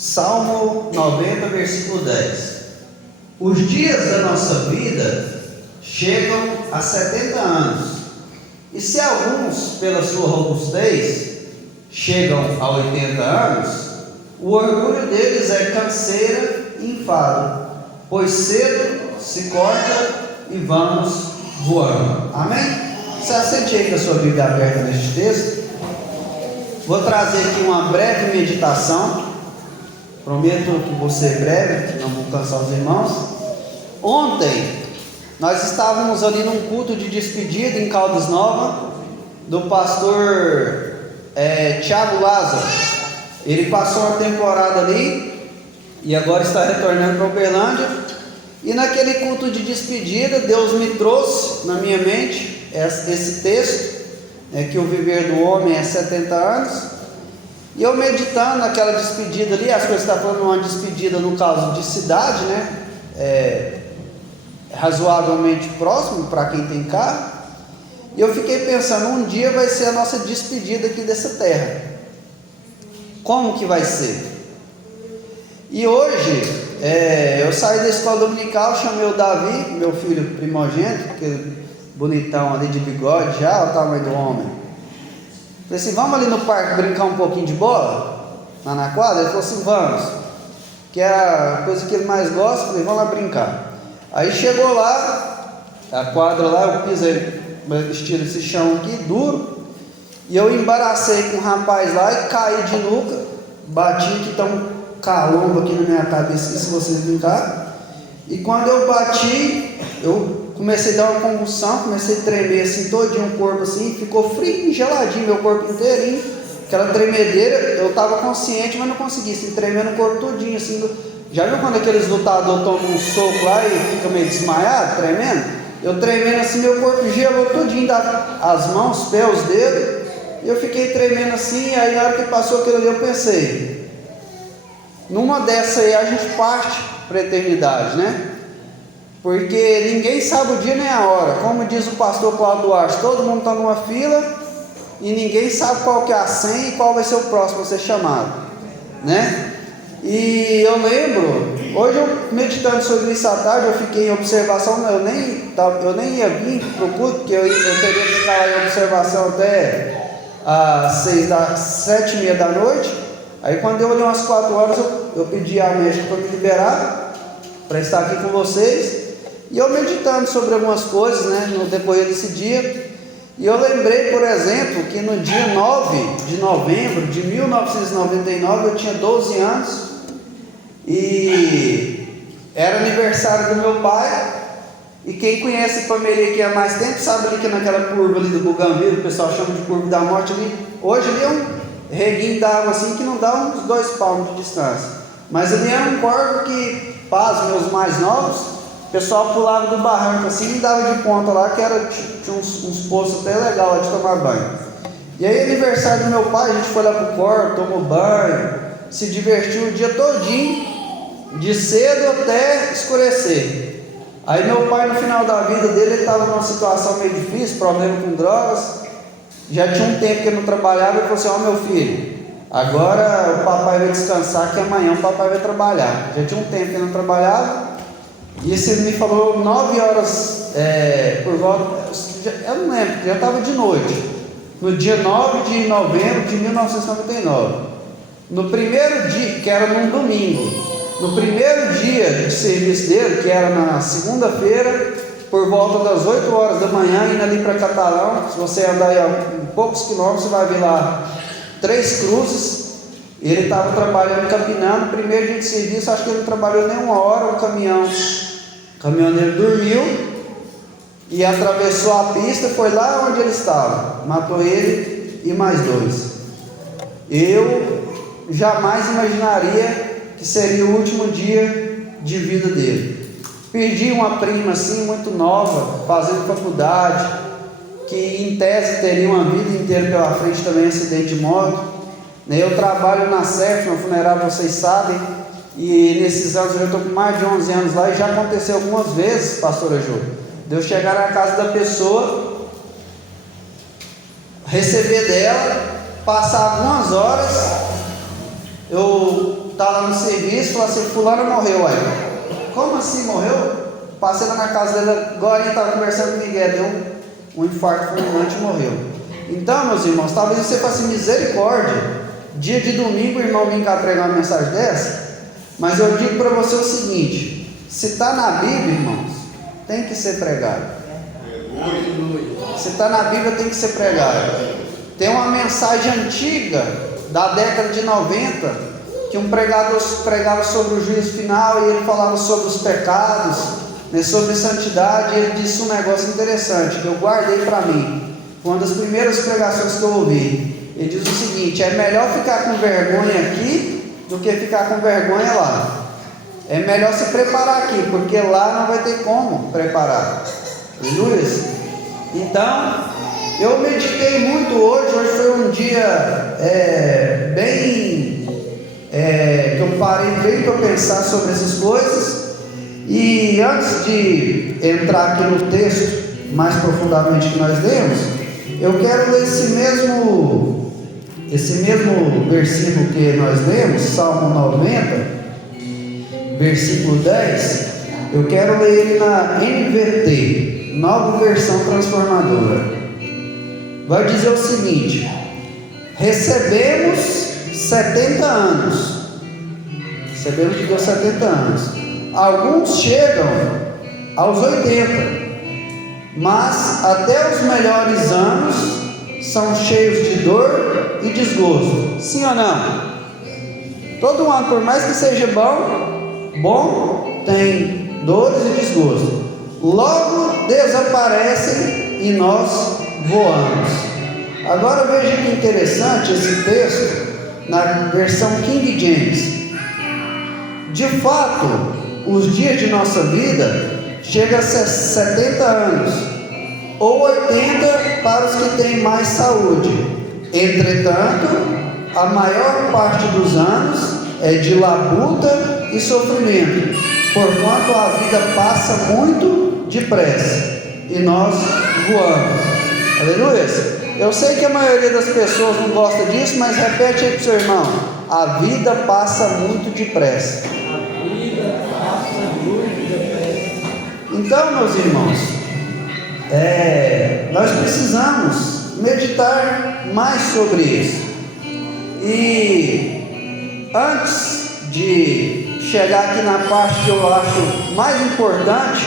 Salmo 90, versículo 10. Os dias da nossa vida chegam a 70 anos, e se alguns, pela sua robustez, chegam a 80 anos, o orgulho deles é canseira e enfado, pois cedo se corta e vamos voando. Amém? Você assente aí com a sua Bíblia aberta neste texto. Vou trazer aqui uma breve meditação. Prometo que vou ser breve, não vou cansar os irmãos. Ontem nós estávamos ali num culto de despedida em Caldas Novas do pastor Tiago Lázaro. Ele passou uma temporada ali e agora está retornando para Uberlândia. E naquele culto de despedida, Deus me trouxe na minha mente esse texto, que o viver do homem é 70 anos. E eu meditando naquela despedida ali, as coisas estão falando uma despedida no caso de cidade, razoavelmente próximo para quem tem carro. E eu fiquei pensando, um dia vai ser a nossa despedida aqui dessa terra. Como que vai ser? E hoje, eu saí da escola dominical, chamei o Davi, meu filho primogênito, aquele bonitão ali de bigode já, olha o tamanho do homem. Falei assim, vamos ali no parque brincar um pouquinho de bola? Lá na quadra? Ele falou assim, vamos. Que é a coisa que ele mais gosta. Falei, vamos lá brincar. Aí chegou lá, a quadra lá, eu piso estilo esse chão aqui, duro. E eu embaracei com um rapaz lá e caí de nuca. Bati que tá um calombo aqui na minha cabeça, se vocês brincarem. E quando eu bati, eu comecei a dar uma convulsão, comecei a tremer assim, todinho o corpo assim, ficou frio, geladinho, meu corpo inteirinho, aquela tremedeira, eu estava consciente, mas não conseguia, assim, tremendo o corpo todinho, assim, já viu quando aqueles lutadores tomam um soco lá e fica meio desmaiado, tremendo? Eu tremendo assim, meu corpo gelou todinho, as mãos, os pés, os dedos, e eu fiquei tremendo assim, aí na hora que passou aquilo ali, eu pensei, numa dessa aí a gente parte para a eternidade, né? Porque ninguém sabe o dia nem a hora. Como diz o pastor Cláudio Duarte, todo mundo está numa fila e ninguém sabe qual que é a senha e qual vai ser o próximo a ser chamado, né? E eu lembro, hoje eu meditando sobre isso à tarde, eu fiquei em observação, eu nem ia vir para o culto, porque eu teria que ficar em observação até às 7h30 da noite. Aí quando eu olhei umas 4 horas, eu pedi à médica para me liberar, para estar aqui com vocês. E eu meditando sobre algumas coisas, no decorrer desse dia, e eu lembrei, por exemplo, que no dia 9 de novembro de 1999, eu tinha 12 anos, e era aniversário do meu pai, e quem conhece Palmeiras aqui há mais tempo, sabe ali que naquela curva ali do Bugambira, o pessoal chama de curva da morte ali, hoje ali é um reguinho d'água assim, que não dá uns 2 palmos de distância, mas ali era um corvo que, paz, meus mais novos, o pessoal pulava do barranco assim e dava de ponta lá, que tinha uns poços até legal lá de tomar banho. E aí, aniversário do meu pai, a gente foi lá pro corpo, tomou banho, se divertiu o dia todinho, de cedo até escurecer. Aí meu pai, no final da vida dele, ele estava numa situação meio difícil, problema com drogas, já tinha um tempo que ele não trabalhava, ele falou assim, meu filho, agora o papai vai descansar, que amanhã o papai vai trabalhar. Já tinha um tempo que ele não trabalhava. E esse ele me falou 9 horas, por volta, eu não lembro, já estava de noite, no dia 9 de novembro de 1999, no primeiro dia, que era num domingo, no primeiro dia de serviço dele, que era na segunda-feira, por volta das 8 horas da manhã, indo ali para Catalão, se você andar aí a poucos quilômetros, você vai ver lá 3 cruzes. Ele estava trabalhando, capinando, primeiro dia de serviço, acho que ele não trabalhou nem 1 hora, o caminhoneiro dormiu e atravessou a pista, foi lá onde ele estava, matou ele e mais 2. Eu jamais imaginaria que seria o último dia de vida dele. Perdi uma prima assim, muito nova, fazendo faculdade, que em tese teria uma vida inteira pela frente, também acidente de moto. Eu trabalho na CEF, na funerária, vocês sabem, e nesses anos eu já estou com mais de 11 anos lá, e já aconteceu algumas vezes, pastora Jô, de eu chegar na casa da pessoa, receber dela, passar algumas horas, eu tá lá no serviço, fala assim, fulano morreu aí. Como assim morreu? Passei lá na casa dele, agora ele estava conversando com o Miguel, deu um infarto fulminante e morreu. Então, meus irmãos, talvez você faça misericórdia, dia de domingo o irmão vem cá pregar uma mensagem dessa, mas eu digo para você o seguinte, se está na Bíblia, irmãos, tem que ser pregado. Se está na Bíblia, tem que ser pregado. Tem uma mensagem antiga, da década de 90, que um pregador pregava sobre o juízo final, e ele falava sobre os pecados, né, sobre santidade, e ele disse um negócio interessante, que eu guardei para mim, uma das primeiras pregações que eu ouvi. Ele diz o seguinte: é melhor ficar com vergonha aqui, do que ficar com vergonha lá. É melhor se preparar aqui, porque lá não vai ter como preparar. Aleluia. Então, eu meditei muito hoje foi um dia que eu parei bem para pensar sobre essas coisas. E antes de entrar aqui no texto mais profundamente que nós lemos, eu quero ler esse mesmo versículo que nós lemos, Salmo 90, versículo 10, eu quero ler ele na NVT, Nova Versão Transformadora. Vai dizer o seguinte: recebemos 70 anos, recebemos de Deus 70 anos, alguns chegam aos 80, mas até os melhores anos são cheios de dor e desgosto. Sim ou não? Todo ano, por mais que seja bom, tem dores e desgosto. Logo desaparecem e nós voamos. Agora veja que interessante esse texto na versão King James. De fato, os dias de nossa vida chegam a 70 anos ou 80 para os que têm mais saúde. Entretanto, a maior parte dos anos é de labuta e sofrimento, porquanto a vida passa muito depressa e nós voamos. Aleluia. Eu sei que a maioria das pessoas não gosta disso, mas repete aí para o seu irmão: a vida passa muito depressa. A vida passa muito depressa. Então, meus irmãos, nós precisamos meditar mais sobre isso. E antes de chegar aqui na parte que eu acho mais importante,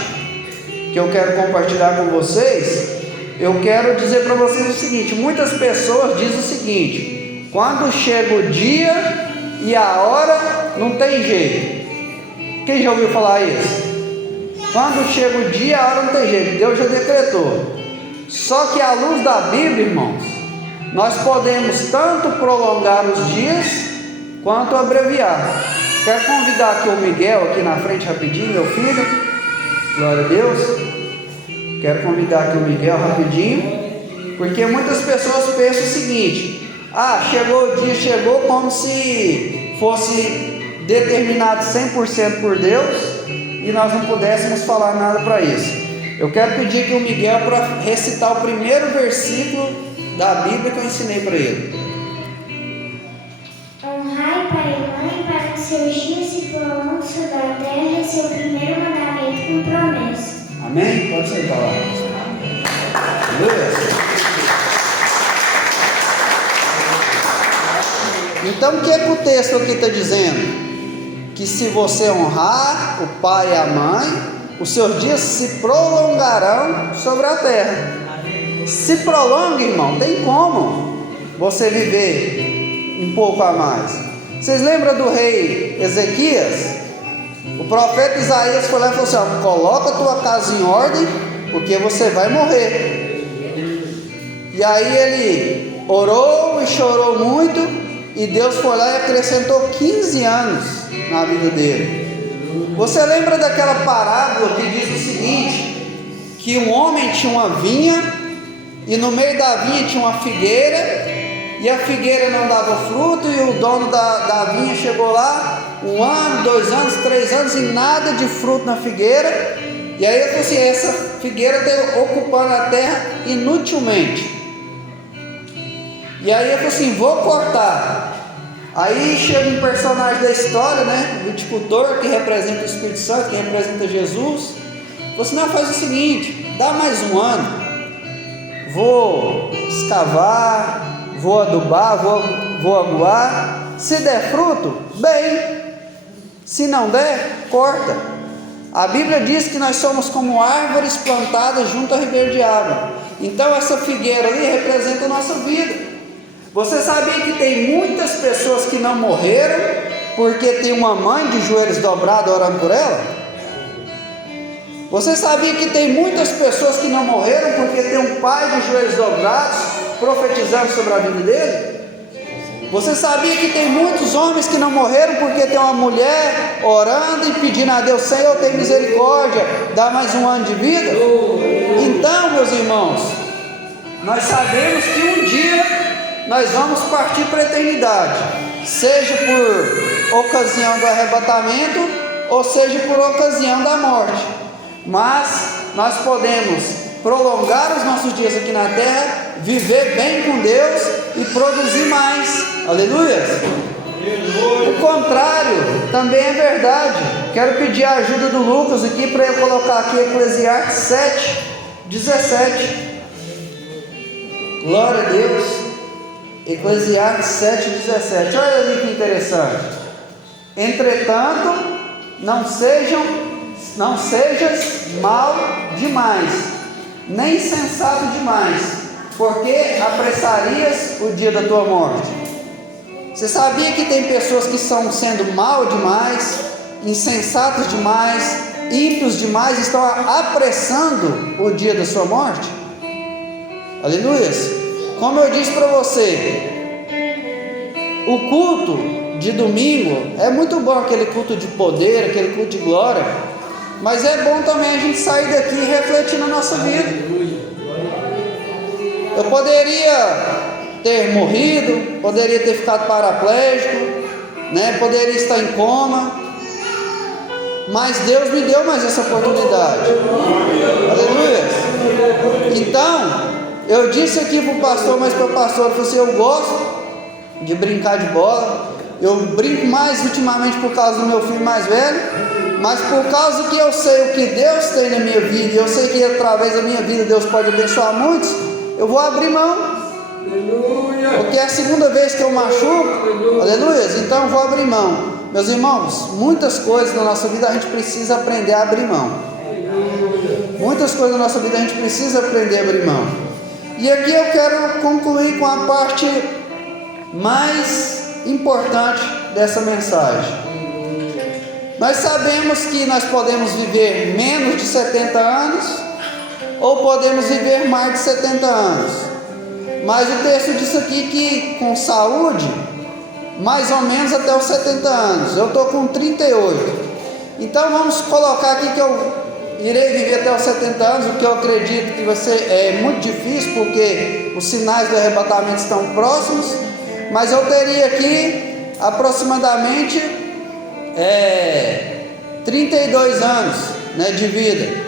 que eu quero compartilhar com vocês, eu quero dizer para vocês o seguinte: muitas pessoas dizem o seguinte: quando chega o dia e a hora, não tem jeito. Quem já ouviu falar isso? Quando chega o dia, a hora não tem jeito, Deus já decretou. Só que à luz da Bíblia, irmãos, nós podemos tanto prolongar os dias quanto abreviar. Quero convidar aqui o Miguel aqui na frente rapidinho, meu filho. Glória a Deus. Quero convidar aqui o Miguel rapidinho, porque muitas pessoas pensam o seguinte: chegou o dia, chegou como se fosse determinado 100% por Deus e nós não pudéssemos falar nada para isso. Eu quero pedir aqui o Miguel para recitar o primeiro versículo da Bíblia que eu ensinei para ele. Honrai pai e mãe, para que seus dias se prolongem sobre a terra, esse é o primeiro mandamento com promessa. Amém? Pode sentar lá. Aleluia. Então, o que é que o texto aqui está dizendo? Que se você honrar o pai e a mãe, os seus dias se prolongarão sobre a terra. Se prolonga, irmão, tem como você viver um pouco a mais. Vocês lembram do rei Ezequias? O profeta Isaías foi lá e falou assim: coloca a tua casa em ordem, porque você vai morrer. E aí ele orou e chorou muito, e Deus foi lá e acrescentou 15 anos na vida dele. Você lembra daquela parábola que diz o seguinte: que um homem tinha uma vinha, e no meio da vinha tinha uma figueira, e a figueira não dava fruto, e o dono da vinha chegou lá, 1 ano, 2 anos, 3 anos, e nada de fruto na figueira. E aí ele falou assim: essa figueira está ocupando a terra inutilmente. E aí ele falou assim: vou cortar. Aí chega um personagem da história, né? O viticultor, que representa o Espírito Santo, que representa Jesus. Falou assim: não, faz o seguinte, dá mais um ano, vou escavar, vou adubar, vou aguar. Se der fruto, bem. Se não der, corta. A Bíblia diz que nós somos como árvores plantadas junto a ribeiro de água. Então essa figueira ali representa a nossa vida. Você sabia que tem muitas pessoas que não morreram porque tem uma mãe de joelhos dobrados orando por ela? Você sabia que tem muitas pessoas que não morreram porque tem um pai de joelhos dobrados profetizando sobre a vida dele? Você sabia que tem muitos homens que não morreram porque tem uma mulher orando e pedindo a Deus: Senhor, tem misericórdia, dá mais um ano de vida? Então, meus irmãos, nós sabemos que um dia nós vamos partir para a eternidade, seja por ocasião do arrebatamento ou seja por ocasião da morte. Mas nós podemos prolongar os nossos dias aqui na terra, viver bem com Deus e produzir mais. Aleluia! O contrário também é verdade. Quero pedir a ajuda do Lucas aqui para eu colocar aqui Eclesiastes 7:17. Glória a Deus. Eclesiastes 7:17. Olha ali que interessante. Entretanto, não sejas mal demais, nem insensato demais, porque apressarias o dia da tua morte. Você sabia que tem pessoas que estão sendo mal demais, insensatos demais, ímpios demais, estão apressando o dia da sua morte? Aleluias! Como eu disse para você, o culto de domingo é muito bom, aquele culto de poder, aquele culto de glória, mas é bom também a gente sair daqui e refletir na nossa vida. Eu poderia ter morrido, poderia ter ficado paraplégico, né? Poderia estar em coma, mas Deus me deu mais essa oportunidade. Aleluia! Então, eu disse aqui para o pastor, mas para o pastor, eu falei assim: eu gosto de brincar de bola, eu brinco mais ultimamente por causa do meu filho mais velho, mas por causa que eu sei o que Deus tem na minha vida, e eu sei que através da minha vida Deus pode abençoar muitos, eu vou abrir mão. Porque é a segunda vez que eu machuco, aleluia, então eu vou abrir mão. Meus irmãos, muitas coisas na nossa vida a gente precisa aprender a abrir mão. Muitas coisas na nossa vida a gente precisa aprender a abrir mão. E aqui eu quero concluir com a parte mais importante dessa mensagem. Nós sabemos que nós podemos viver menos de 70 anos ou podemos viver mais de 70 anos. Mas o texto diz aqui que com saúde, mais ou menos até os 70 anos. Eu estou com 38. Então vamos colocar aqui que eu irei viver até os 70 anos, o que eu acredito que vai ser muito difícil, porque os sinais do arrebatamento estão próximos. Mas eu teria aqui aproximadamente 32 anos, né, de vida.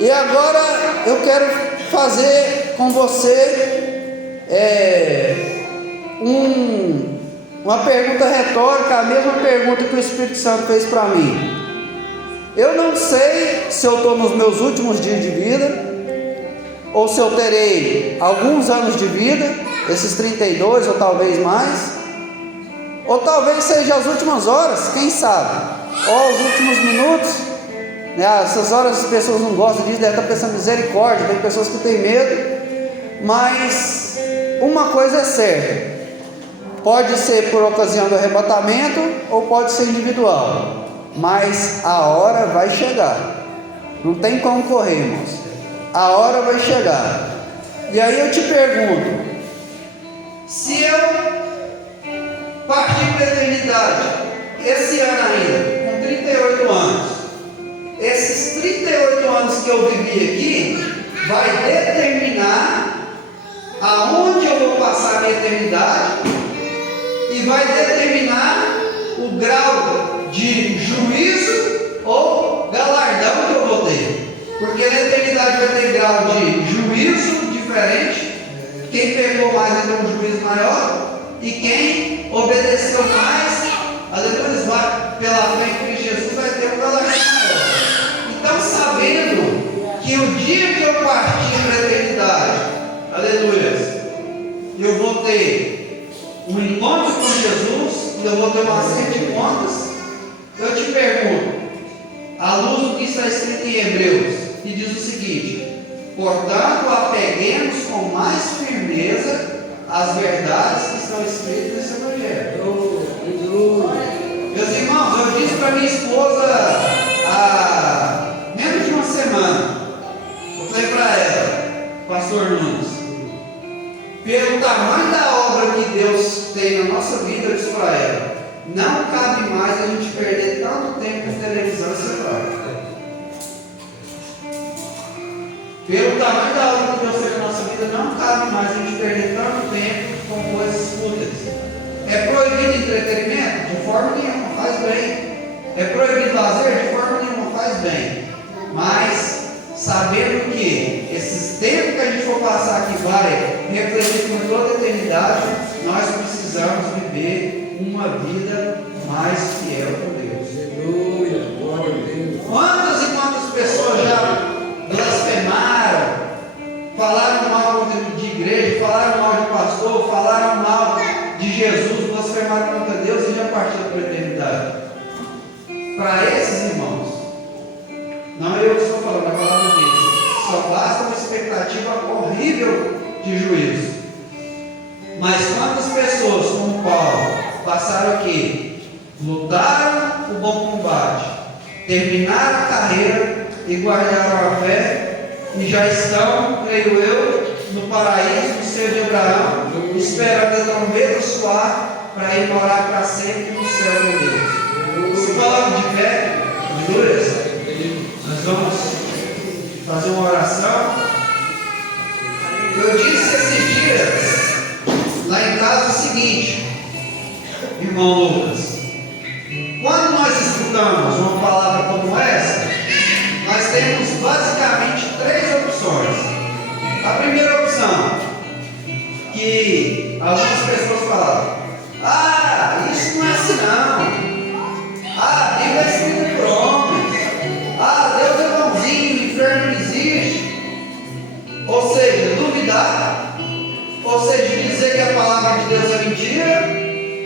E agora eu quero fazer com você uma pergunta retórica, a mesma pergunta que o Espírito Santo fez para mim. Eu não sei se eu estou nos meus últimos dias de vida, ou se eu terei alguns anos de vida, esses 32 ou talvez mais, ou talvez seja as últimas horas, quem sabe, ou os últimos minutos, né? Essas horas as pessoas não gostam disso, devem estar pensando misericórdia, tem pessoas que têm medo, mas uma coisa é certa: pode ser por ocasião do arrebatamento ou pode ser individual, mas a hora vai chegar, não tem como correr, irmãos, a hora vai chegar. E aí eu te pergunto, se eu partir para a eternidade, esse ano ainda, com 38 anos, esses 38 anos que eu vivi aqui, vai determinar aonde eu vou passar a minha eternidade, e vai determinar o grau de juízo ou galardão que eu vou ter. Porque na eternidade vai ter grau de juízo diferente. Quem pecou mais vai ter um juízo maior, e quem obedeceu mais, aleluia, vai pela fé em Cristo Jesus, vai ter um galardão maior. Então, sabendo que o dia que eu partir para a eternidade, aleluia, eu vou ter um encontro com Jesus, eu vou ter uma série de contas, eu te pergunto, à luz do que está escrito em Hebreus, que diz o seguinte: portanto, apeguemos com mais firmeza as verdades que estão escritas nesse Evangelho. Meus irmãos, eu disse para minha esposa há menos de uma semana, eu falei para ela, Pastor Nunes, pelo tamanho da obra que Deus tem na nossa vida, eu disse para ela, não cabe mais a gente perder tanto tempo em televisão e celular. Pelo tamanho da obra que Deus tem na nossa vida, não cabe mais a gente perder tanto tempo com coisas fúteis. É proibido entretenimento? De forma nenhuma, faz bem. É proibido lazer? De forma nenhuma, faz bem. Mas, sabendo que esses tempos que a gente for passar aqui vai refletir por toda a eternidade, nós precisamos viver uma vida mais fiel com Deus. Aleluia, glória a Deus. Quantas e quantas pessoas já blasfemaram, falaram mal de igreja, falaram mal de pastor, falaram mal de Jesus, blasfemaram contra Deus e já partiram para a eternidade. Para esses irmãos, não eu que estou falando, a palavra diz, só basta uma expectativa horrível de juízo. Mas quantas pessoas, como Paulo, passaram aqui, lutaram o bom combate, terminaram a carreira e guardaram a fé e já estão, creio eu, no paraíso do seio de Abraão, esperando a trombeta soar para ir morar para sempre no céu com Deus. Se coloque de pé, aleluia. Nós vamos fazer uma oração. Eu disse esses dias lá em casa o seguinte, irmão Lucas, quando nós escutamos uma palavra como essa, nós temos basicamente 3 opções. A primeira opção, que algumas pessoas falam, isso não é assim não. A Bíblia é escrita por homens. Deus é bonzinho, o inferno não existe. Ou seja, duvidar. Ou seja, dizer que a palavra de Deus é mentira.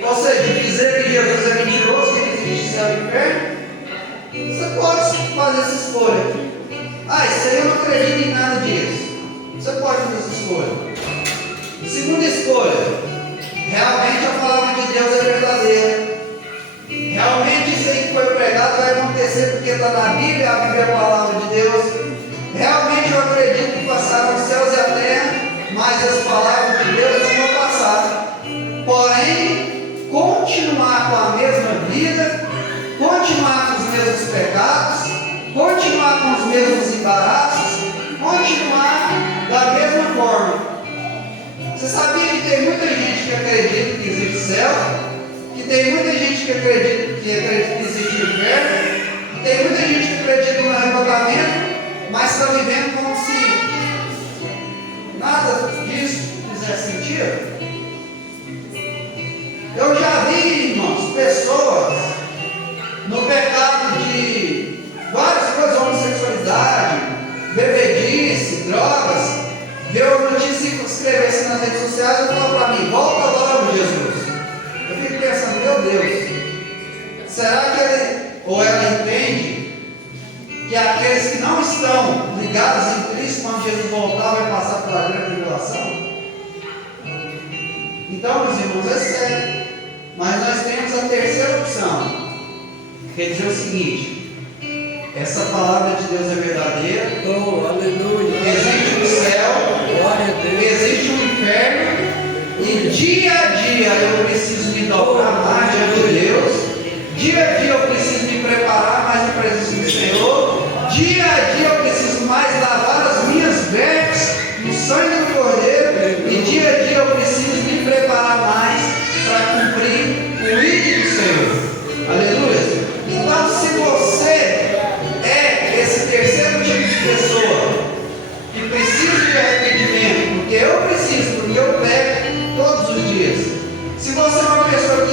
Ou seja, dizer que Jesus é mentiroso, que não existe céu e inferno. Você pode fazer essa escolha. Isso aí eu não acredito em nada disso. Você pode fazer essa escolha. Segunda escolha, realmente a palavra de Deus é verdadeira. Realmente isso aí que foi pregado vai acontecer porque está na Bíblia, a Bíblia é a palavra de Deus. Realmente eu acredito que passaram os céus e a terra, mas as palavras de Deus não vão passar. Porém, continuar com a mesma vida, continuar com os mesmos pecados, continuar com os mesmos embaraços, continuar da mesma forma. Você sabia que tem muita gente que acredita que existe céu, que tem muita gente que acredita que existe inferno, que tem muita gente que acredita no arrebatamento, mas está vivendo como se nada disso fizesse sentido? Eu já vi, irmãos, pessoas no pecado de várias coisas, homossexualidade, bebedice, drogas, ver uma notícia e escrever assim nas redes sociais e falar para mim, volta logo Jesus. Eu fico pensando, meu Deus, será que ele ou ela entende que aqueles que não estão ligados em Cristo, quando Jesus voltar, vai passar pela grande tribulação? Então, meus irmãos, é sério. Mas nós temos a terceira opção, quer dizer o seguinte: essa palavra de Deus é verdadeira. Aleluia. Existe o céu, Glória a Deus. existe o inferno, e dia a dia eu preciso me dobrar mais diante de Deus. Dia a dia eu preciso me preparar mais na presença do Senhor. Dia a dia eu preciso mais lavar as minhas vestes no sangue do Cordeiro. E dia a dia eu preciso me preparar mais para cumprir o ID do Senhor. Aleluia. Então, se você é esse terceiro tipo de pessoa que precisa de arrependimento, porque eu preciso, porque eu peco todos os dias. Se você é uma pessoa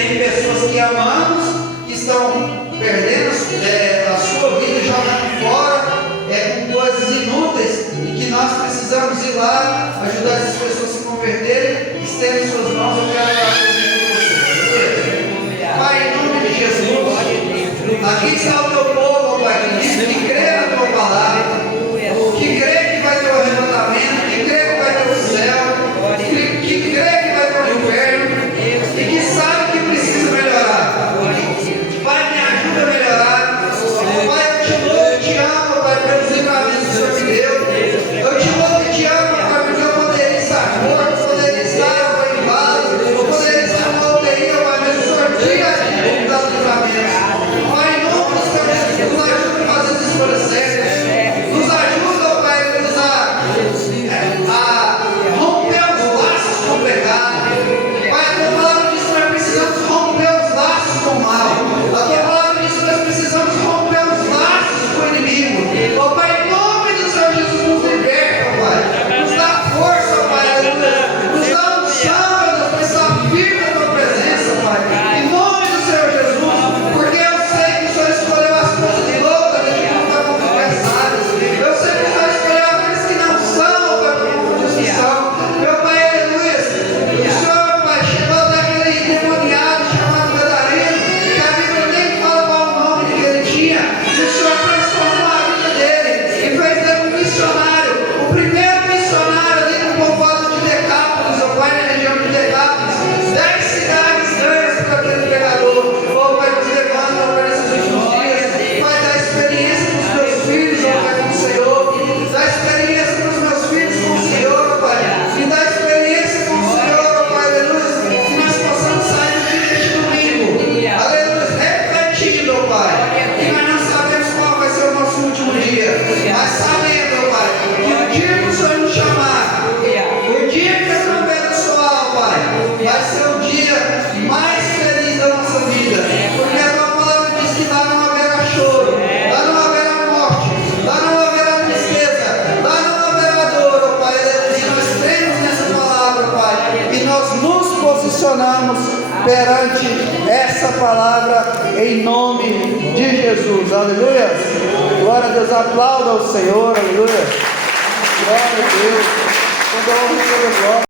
Tem pessoas que amamos, que estão perdendo a sua vida, jogando fora com coisas inúteis, e que nós precisamos ir lá, ajudar essas pessoas a se converterem. Estende suas mãos, eu quero orar com você. Pai, em nome de Jesus, aqui está o teu povo, Pai, que diz que crê na tua palavra, que crê que vai ter o arrebatamento, que crê que vai ter o céu, que crê que vai ter o inferno, e que sabe que precisa melhorar. Pai, me ajuda a melhorar. Pai, eu te louvo e te amo, Pai, pelos livramentos que o Senhor me deu. Eu te louvo e te amo, Pai, porque eu poderia estar morto, eu poderia estar privado, eu poderia estar numa UTI, Pai, mas o Senhor tira de dar livramentos. Pai, em nome do Senhor Jesus, nos ajuda a fazer as escolhas certas. Nos ajuda, Pai, a romper os laços com o pecado. Pai, a tua palavra diz que nós precisamos romper os laços com o mal. A tua palavra diz que nós precisamos romper os laços com o inimigo. Ó Pai, em nome do Senhor Jesus, nos liberta, Pai. Nos dá força, Pai, aleluia. Nos dá unção, Deus, para estar firme na tua presença, Pai. Em nome do Senhor Jesus, porque eu sei que o Senhor escolheu as coisas loucas e que não estavam conversadas. Eu sei que o Senhor escolheu aqueles que não são, Pai, para uma justiça. Meu Pai, aleluia. O Senhor, Pai, chegou até aquele endemoniado chamado Gadareno, que a Bíblia nem fala qual o nome que ele tinha. E o Senhor transformou a vida dele e fez dele um missionário, o primeiro missionário ali no povoado de Decápolis, ou Pai, na região de Decápolis. 10 cidades ganhas para aquele pregador. Ó Pai, nos levanta, Pai, nesses últimos dias. Pai, dá experiência para os meus filhos, ó Pai, com o Senhor. Dá experiência para os meus filhos com o Senhor, ó Pai. E dá experiência com o Senhor, ó Pai, aleluia. Que nós possamos sair do dia de domingo, aleluia, refletindo, ó Pai, que nós não sabemos qual vai ser o nosso último dia, mas sabendo, ó Pai, que o dia que o Senhor nos chamar, o dia que a trombeta soar, ó Pai, vai ser o dia mais feliz da nossa vida, porque a tua palavra diz que lá não haverá choro, lá não haverá morte, lá não haverá tristeza, lá não haverá dor, ó Pai, e nós cremos nessa palavra, Pai, e nós nos posicionamos perante essa palavra em nome de Jesus, aleluia. Glória a Deus, aplauda o Senhor, aleluia. Glória a Deus, toda honra e toda glória.